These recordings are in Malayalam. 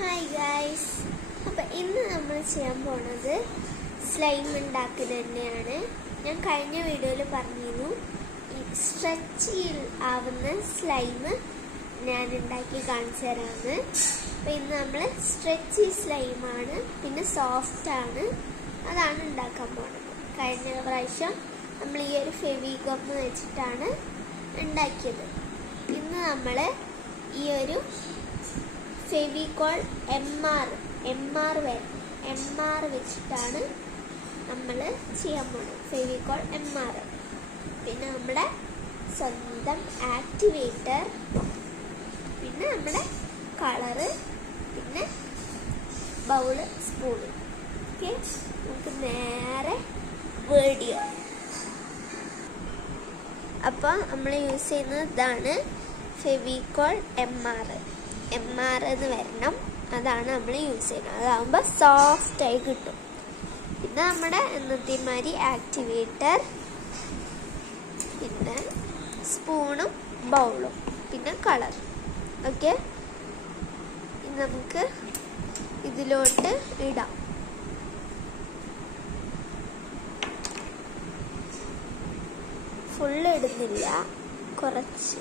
ഹായ് ഗൈസ്, അപ്പോൾ ഇന്ന് നമ്മൾ ചെയ്യാൻ പോണത് സ്ലൈം ഉണ്ടാക്കൽ തന്നെയാണ്. ഞാൻ കഴിഞ്ഞ വീഡിയോയിൽ പറഞ്ഞിരുന്നു ഈ സ്ട്രെച്ചിൽ ആവുന്ന സ്ലൈം ഞാൻ ഉണ്ടാക്കി കാണിച്ചു തരാമെന്ന്. അപ്പോൾ ഇന്ന് നമ്മൾ സ്ട്രെച്ചി സ്ലൈമാണ്, പിന്നെ സോഫ്റ്റ് ആണ്, അതാണ് ഉണ്ടാക്കാൻ പോണത്. കഴിഞ്ഞ പ്രാവശ്യം നമ്മൾ ഈ ഒരു ഫെവിഗം വെച്ചിട്ടാണ് ഉണ്ടാക്കിയത്. ഇന്ന് നമ്മൾ ഈ ഒരു ഫെവിക്കോൾ MR വെച്ചിട്ടാണ് നമ്മൾ ചെയ്യാൻ പോകുന്നത്. ഫെവിക്കോൾ MR, പിന്നെ നമ്മുടെ സ്വന്തം ആക്ടിവേറ്റർ, പിന്നെ നമ്മുടെ കളറ്, പിന്നെ ബൗള്, സ്പൂണ്. ഓക്കെ, നമുക്ക് നേരെ വീഡിയോ. അപ്പോൾ നമ്മൾ യൂസ് ചെയ്യുന്നത് ഇതാണ്, ഫെവിക്കോൾ MR എന്ന് വരണം, അതാണ് നമ്മൾ യൂസ് ചെയ്യുന്നത്. അതാകുമ്പോൾ സോഫ്റ്റായി കിട്ടും. പിന്നെ നമ്മുടെ എന്നത്തെമാതിരി ആക്ടിവേറ്റർ, പിന്നെ സ്പൂണും ബൗളും, പിന്നെ കളർ. ഓക്കെ, നമുക്ക് ഇതിലോട്ട് ഇടാം. ഫുള്ള് ഇടുന്നില്ല, കുറച്ച്.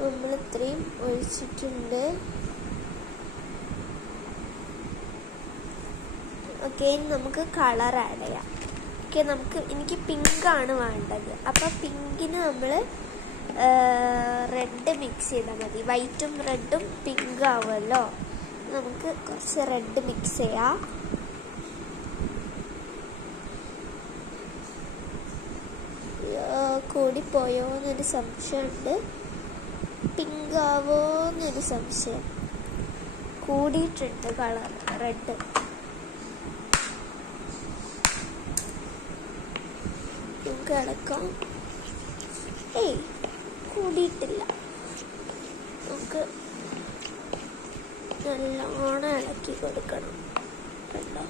നമ്മൾ ഇത്രയും ഒഴിച്ചിട്ടുണ്ട്. ഓക്കെ, നമുക്ക് കളർ ആഡ് ചെയ്യാം. ഓക്കെ, എനിക്ക് പിങ്കാണ് വേണ്ടത്. അപ്പോൾ പിങ്കിന് നമ്മൾ റെഡ് മിക്സ് ചെയ്താൽ മതി. വൈറ്റും റെഡും പിങ്ക് ആവുമല്ലോ. നമുക്ക് കുറച്ച് റെഡ് മിക്സ് ചെയ്യാം. കൂടിപ്പോയോ എന്നൊരു സംശയമുണ്ട്. പിങ്ക് ആവോ എന്നൊരു സംശയം. കൂടിയിട്ടുണ്ട് കളർ റെഡ്. പിങ്ക് അടക്കം കൂടിയിട്ടില്ല. നമുക്ക് നല്ലോണം ഇളക്കി കൊടുക്കണം. കണ്ടോ?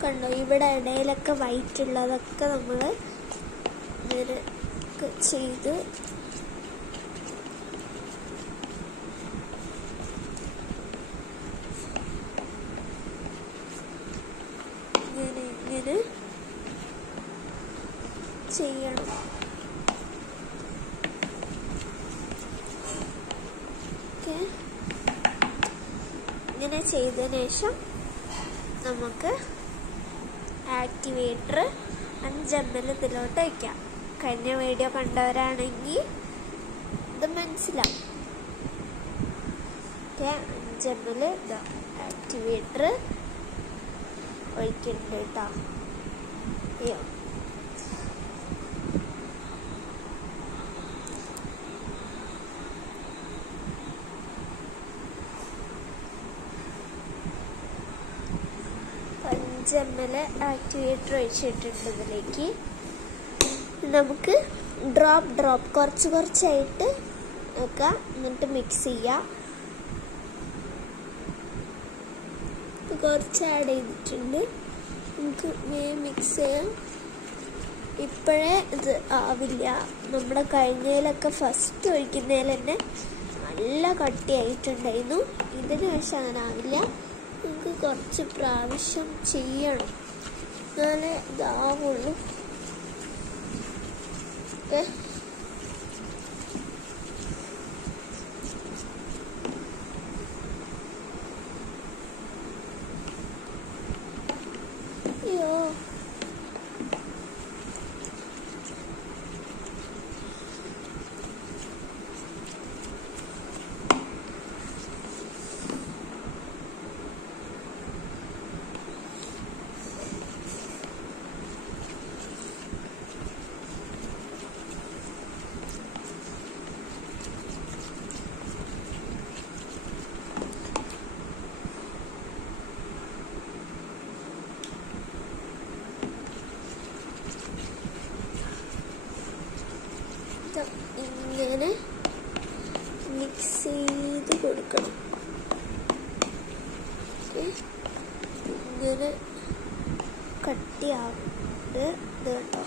കണ്ടോ, ഇവിടെ ഇടയിലൊക്കെ വൈറ്റ് ഉള്ളതൊക്കെ നമ്മൾ ഇങ്ങനെ ചെയ്ത് ഇങ്ങനെ ചെയ്യണം. ഓക്കെ, ഇങ്ങനെ ചെയ്തതിന് ശേഷം നമുക്ക് ആക്ടിവേറ്റർ 5 ml ഇതിലോട്ട് വയ്ക്കാം. കഴിഞ്ഞ വീഡിയോ കണ്ടവരാണെങ്കിൽ ഇത് മനസ്സിലാവും. ഓക്കെ, 5 ml ആക്ടിവേറ്റർ ഒഴിക്കുന്നുണ്ട് കേട്ടോ. അയ്യോ, ml ആക്ടിവേറ്റർ ഒഴിച്ചിട്ടുണ്ട്. ഇതിലേക്ക് നമുക്ക് ഡ്രോപ്പ് കുറച്ചായിട്ട് വെക്കാം, എന്നിട്ട് മിക്സ് ചെയ്യാം. കുറച്ച് ആഡ് ചെയ്തിട്ടുണ്ട്. നമുക്ക് മിക്സ് ചെയ്യാം. ഇപ്പോഴേ ഇത് ആവില്ല. നമ്മുടെ കഴിഞ്ഞതിലൊക്കെ ഫസ്റ്റ് ഒഴിക്കുന്നതിൽ തന്നെ നല്ല കട്ടിയായിട്ടുണ്ടായിരുന്നു. ഇതിന് പക്ഷെ അങ്ങനെ ആവില്ല. നമുക്ക് കുറച്ച് പ്രാവശ്യം ചെയ്യണം, എന്നാലേ ഇതാവുള്ളൂ. ഓക്കെ, അയ്യോ, മൊത്തം ഇങ്ങനെ മിക്സ് ചെയ്ത് കൊടുക്കണം. ഇങ്ങനെ കട്ടിയാവുന്നുണ്ട്. ഇത് കേട്ടോ,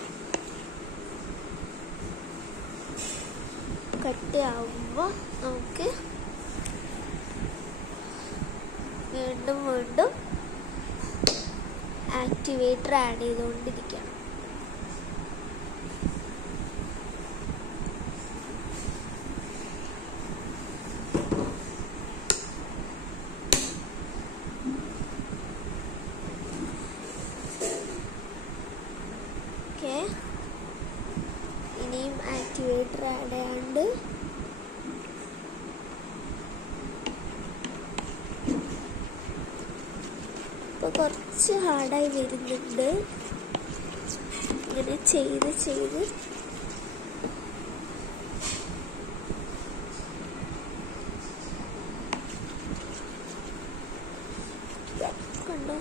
കട്ടിയാവുമ്പോൾ നമുക്ക് വീണ്ടും വീണ്ടും ആക്ടിവേറ്റർ ആഡ് ചെയ്തുകൊണ്ടിരിക്കണം. ഇനിയും ആക്ടിവേറ്റർ ആഡ് ചെയ്യാണ്ട് ഇപ്പോൾ കുറച്ച് ഹാർഡായി വരുന്നുണ്ട്. ഇങ്ങനെ ചെയ്ത് ചെയ്ത് കണ്ടോ,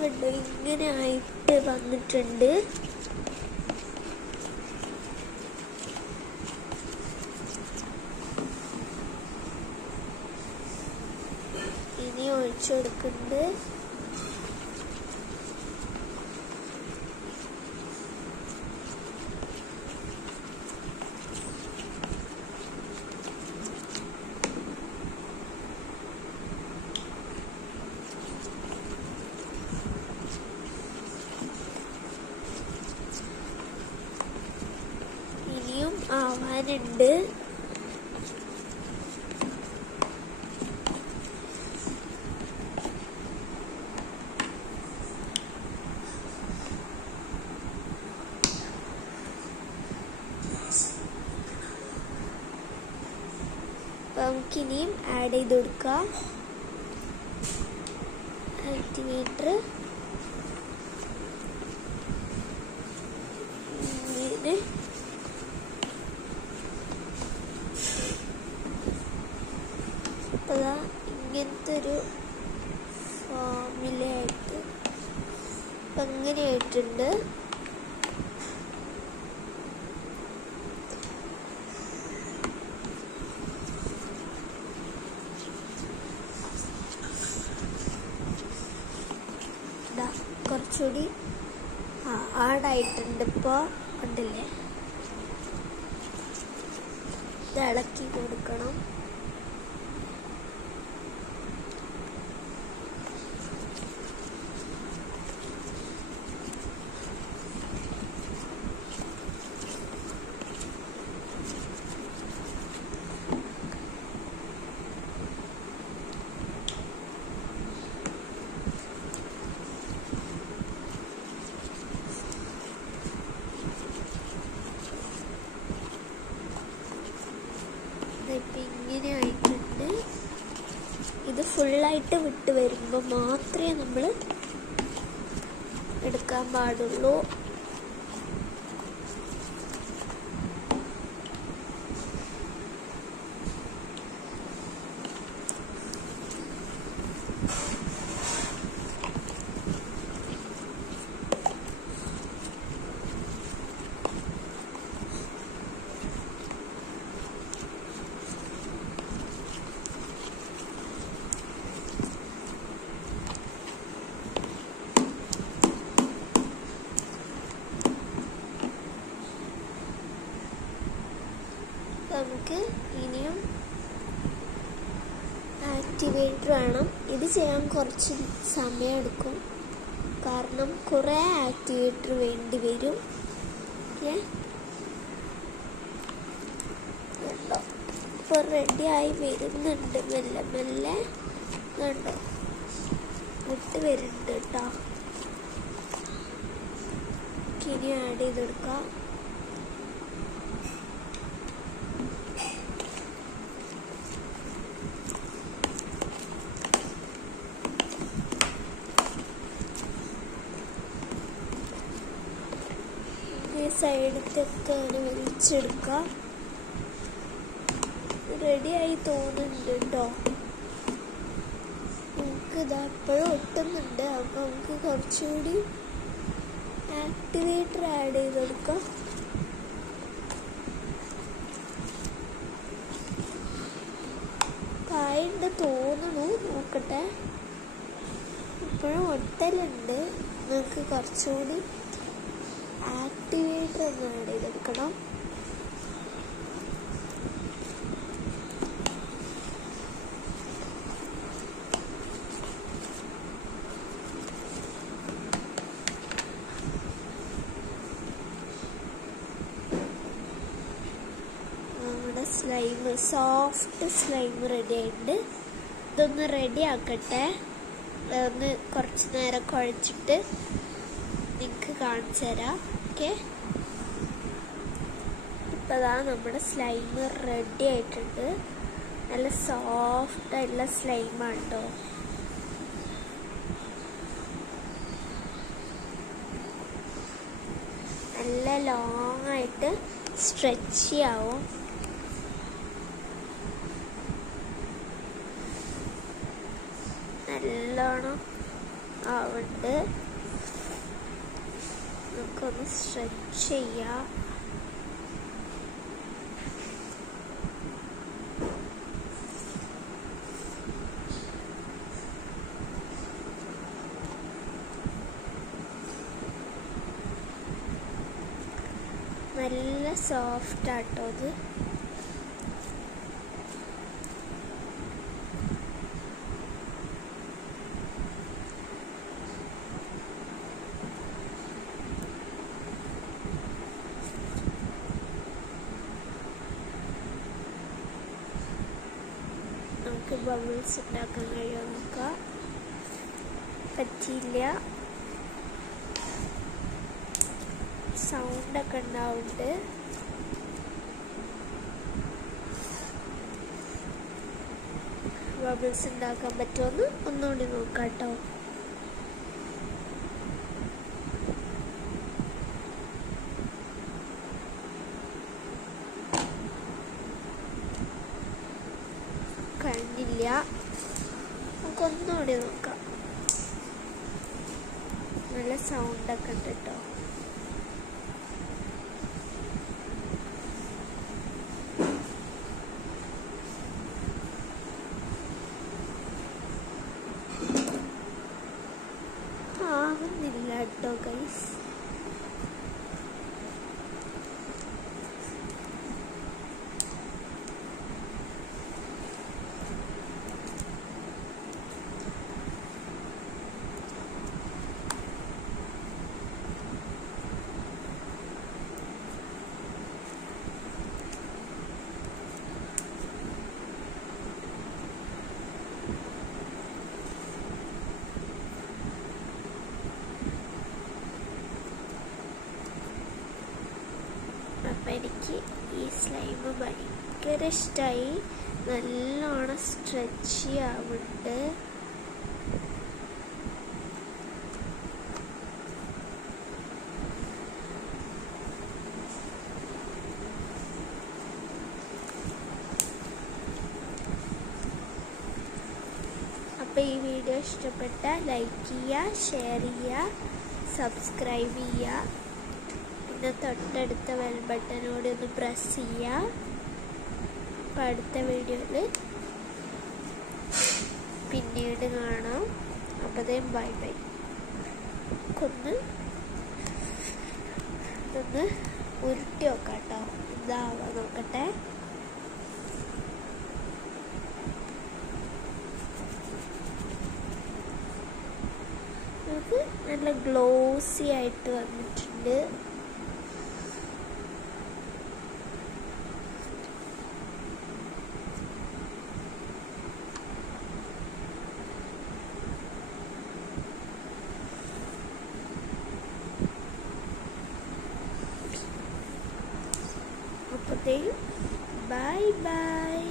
കണ്ടോ ഇങ്ങനെ ആയിട്ട് വന്നിട്ടുണ്ട്. ഇനി ഒഴിച്ചു കൊടുക്കുന്നുണ്ട്. ഇനിയും ആവാനുണ്ട്. നമുക്കിനിയും ആഡ് ചെയ്ത് കൊടുക്കാം ആക്ടിവേറ്റർ. ഇങ്ങനെ അപ്പോൾ ഇങ്ങനത്തെ ഒരു ഫോമിലായിട്ട് അപ്പം അങ്ങനെ ആയിട്ടുണ്ട്. കുറച്ചുകൂടി ഹാർഡായിട്ടുണ്ട് ഇപ്പോൾ, കണ്ടില്ലേ? ഇത് ഇളക്കി കൊടുക്കണം. ഇപ്പം ഇങ്ങനെ ആയിട്ടുണ്ട്. ഇത് ഫുള്ളായിട്ട് വിട്ട് വരുമ്പോൾ മാത്രമേ നമ്മൾ എടുക്കാൻ പാടുള്ളൂ. നമുക്ക് ഇനിയും ആക്ടിവേറ്റർ വേണം. ഇത് ചെയ്യാൻ കുറച്ച് സമയമെടുക്കും, കാരണം കുറേ ആക്ടിവേറ്റർ വേണ്ടി വരും. കണ്ടോ, ഇപ്പോൾ റെഡിയായി വരുന്നുണ്ട്. മെല്ലെ മെല്ലെ കണ്ടോ വിട്ട് വരുന്നുണ്ട് കേട്ടോ. ഇനി ആഡ് ചെയ്തെടുക്കാം. സൈഡത്തൊക്കെ അങ്ങനെ വലിച്ചെടുക്കാം. റെഡിയായി തോന്നുന്നുണ്ട് കേട്ടോ. നമുക്ക് ഇതാ എപ്പോഴും ഒട്ടുന്നുണ്ട്. അപ്പം നമുക്ക് കുറച്ചുകൂടി ആക്ടിവേറ്റർ ആഡ് ചെയ്ത് കൊടുക്കാം. കായുണ്ട് തോന്നുന്നു, നോക്കട്ടെ. ഇപ്പോഴും ഒട്ടലുണ്ട്. നമുക്ക് കുറച്ചുകൂടി ആക്ടിവേറ്റർ ഒന്ന് ആഡ് ചെയ്തെടുക്കണം. സ്ലൈം, സോഫ്റ്റ് സ്ലൈം റെഡി ആയിട്ടുണ്ട്. ഇതൊന്ന് റെഡി ആക്കട്ടെ. ഒന്ന് കുറച്ച് നേരം കുഴച്ചിട്ട് നിങ്ങൾക്ക് കാണിച്ചു തരാം. ഓക്കെ, ഇപ്പതാ നമ്മുടെ സ്ലൈം റെഡി ആയിട്ടുണ്ട്. നല്ല സോഫ്റ്റ് ആയിട്ടുള്ള സ്ലൈമാണ് കേട്ടോ. നല്ല ലോങ് ആയിട്ട് സ്ട്രെച്ചി ആവും. നല്ലോണം ആവുന്നുണ്ട്. നമുക്കൊന്ന് സ്ട്രെച്ച് ചെയ്യാം. നല്ല സോഫ്റ്റ് ആട്ടോ അത്. നമുക്ക് ബബിൾസ് ഉണ്ടാക്കാൻ കഴിയുമോ നോക്കാം. പറ്റിയില്ല. സൗണ്ടൊക്കെ ഉണ്ടാവുന്നുണ്ട്. ബബിൾസ് ഉണ്ടാക്കാൻ പറ്റുമെന്ന് ഒന്നുകൂടി നോക്കാം കേട്ടോ. കഴിഞ്ഞില്ല. നമുക്കൊന്നുകൂടി നോക്കാം. നല്ല സൗണ്ടൊക്കെ ഉണ്ട് കേട്ടോ. ആവുന്നില്ല കേട്ടോ ഗൈസ്. അപ്പം എനിക്ക് ഈ സ്ലൈം ഭയങ്കര ഇഷ്ടമായി. നല്ലോണം സ്ട്രെച്ചി ആവുന്നുണ്ട്. അപ്പോൾ ഈ വീഡിയോ ഇഷ്ടപ്പെട്ടാൽ ലൈക്ക് ചെയ്യുക, ഷെയർ ചെയ്യുക, സബ്സ്ക്രൈബ് ചെയ്യുക. പിന്നെ തൊട്ടടുത്ത ബെൽ ബട്ടനോട് ഒന്ന് പ്രസ് ചെയ്യുക. അപ്പം അടുത്ത വീഡിയോയിൽ പിന്നീട് കാണാം. അപ്പോഴത്തേക്കും ബൈ ബൈ. ഇതൊന്ന് ഉരുട്ടി നോക്കാം കേട്ടോ. ഇതാവാൻ നോക്കട്ടെ. നമുക്ക് നല്ല ഗ്ലോസി ആയിട്ട് വന്നിട്ടുണ്ട്. അപ്പോഴത്തേക്കും ബൈ ബൈ.